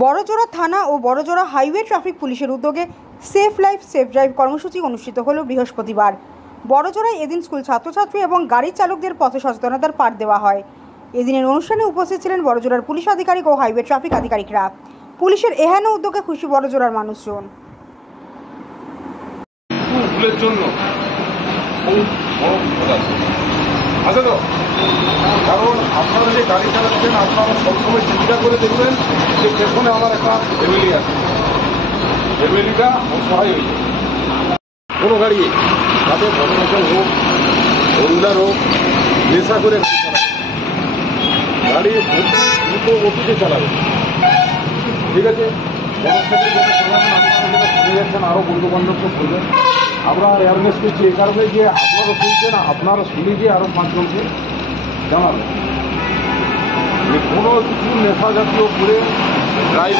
বড়জোড়া থানা ও Barjora highway traffic পুলিশের উদ্যোগে সেফ লাইফ সেফ ড্রাইভ কর্মসূচি অনুষ্ঠিত হলো বৃহস্পতিবার। বড়জোড়ায় এদিন স্কুল ছাত্রছাত্রী এবং গাড়ি চালকদের পথ সচেতনতার পাঠ দেওয়া হয়। এদিনের অনুষ্ঠানে উপস্থিত ছিলেন বড়জোড়ার পুলিশ আধিকারিক ও হাইওয়ে ট্রাফিক আধিকারিকরা। পুলিশের এহেন উদ্যোগে খুশি বড়জোড়ার মানুষজন। আচ্ছা তো কারণ আপনারা যে গাড়ি চালাচ্ছেন আপনারা সবসময় চিন্তা করে দেখবেন যে পেছনে আমার একটা ফ্যামিলি আছে, ফ্যামিলিটা অসহায় হয়ে যায়। কোনো গাড়ি তাতে বদমাশাল হোক, হোল্ডার হোক, নেশা করে গাড়ি দ্রুত গতিতে চালাবে, ঠিক আছে? মোটরসাইকেল যেটা চালাবেন আপনারা যেটা শুনে যাচ্ছেন আরও বন্ধু বান্ধবকে বলবেন। আমরা অ্যাওয়ারনেস করছি এই কারণে যে আপনারা শুনছেন, আপনারা শুনে যে আরও 5 জনকে জানাবেন যে কোনো কিছু নেশা জাতীয় করে ড্রাইভ